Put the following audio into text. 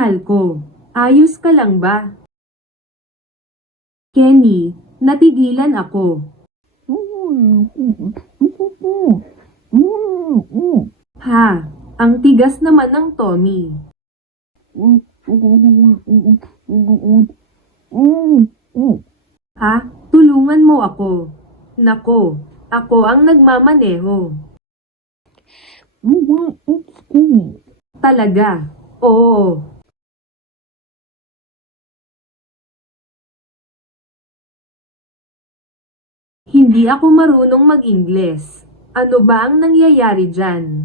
Mahal ko, ayos ka lang ba? Kenny, natigilan ako. Ha, ang tigas naman ng Tommy. Ha, tulungan mo ako. Nako, ako ang nagmamaneho. Talaga, oo. Hindi ako marunong mag-Ingles. Ano ba ang nangyayari dyan?